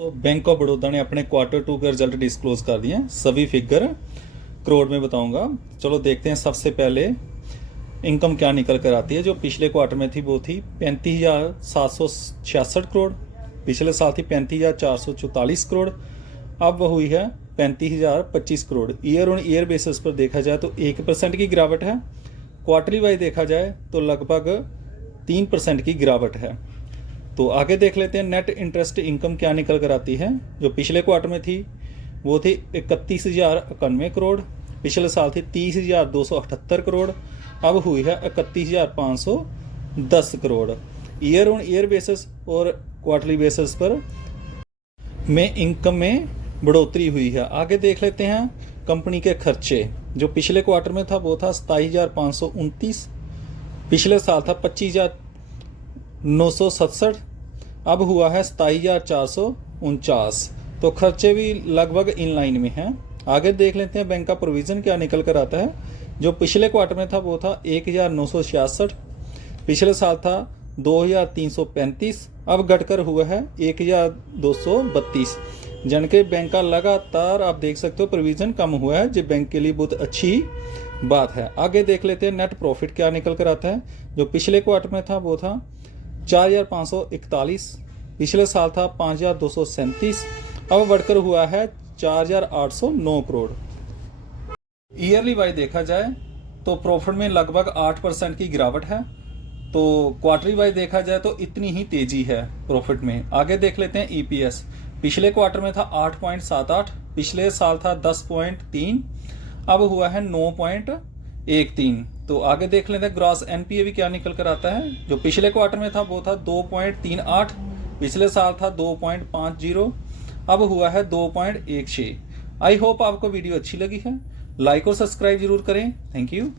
तो bank of Baroda ने अपने Q2 के रिजल्ट डिस्क्लोज कर दिए हैं। सभी फिगर करोड़ में बताऊंगा। चलो देखते हैं। सबसे पहले इनकम क्या निकल कर आती है। जो पिछले क्वार्टर में थी वो थी 35,766 करोड़। पिछले साल थी 35,444 करोड़। अब वह हुई है 35,025 crore. Year on year basis पर देखा जाए तो 1% की गिरावट है। क्वार्टरली वाइज देखा जाए तो लगभग 3% की गिरावट है। तो आगे देख लेते हैं नेट इंटरेस्ट इनकम क्या निकल कर आती है। जो पिछले क्वार्टर में थी वो थी 31,091 करोड़। पिछले साल थी 30,278 करोड़। अब हुई है 31,510 crore. Year on year basis और क्वार्टरली बेसिस पर में इनकम में बढ़ोतरी हुई है। आगे देख लेते हैं कंपनी के खर्चे। जो पिछले क्वार्टर में था वो था 27,529। पिछले साल था 25,967। अब हुआ है 27,449। तो खर्चे भी लगभग इन लाइन में हैं। आगे देख लेते हैं बैंक का प्रोविज़न क्या निकल कर आता है। जो पिछले क्वार्टर में था वो था 1,966। पिछले साल था 2,335। अब घटकर हुआ है 1,232। जन के बैंक का लगातार आप देख सकते हो प्रोविज़न कम हुआ है, जो बैंक के लिए बहुत अच्छी बात है। आगे देख लेते हैं नेट प्रॉफिट क्या निकल कर आता है। जो पिछले क्वार्टर में था वो था 4,541। पिछले साल था 5,237। अब बढ़कर हुआ है 4,809 करोड़। ईयरली वाइज देखा जाए तो प्रॉफिट में लगभग 8% की गिरावट है। तो क्वार्टरली वाइज देखा जाए तो इतनी ही तेजी है प्रॉफिट में। आगे देख लेते हैं ईपीएस। पिछले क्वार्टर में था 8.78। पिछले साल था 10.3। अब हुआ है 9.13। तो आगे देख लेते हैं ग्रॉस एनपीए भी क्या निकल कर आता है। जो पिछले क्वार्टर में था वो था 2.38। पिछले साल था 2.50। अब हुआ है 2.16। आई होप आपको वीडियो अच्छी लगी है। लाइक और सब्सक्राइब जरूर करें। Thank you.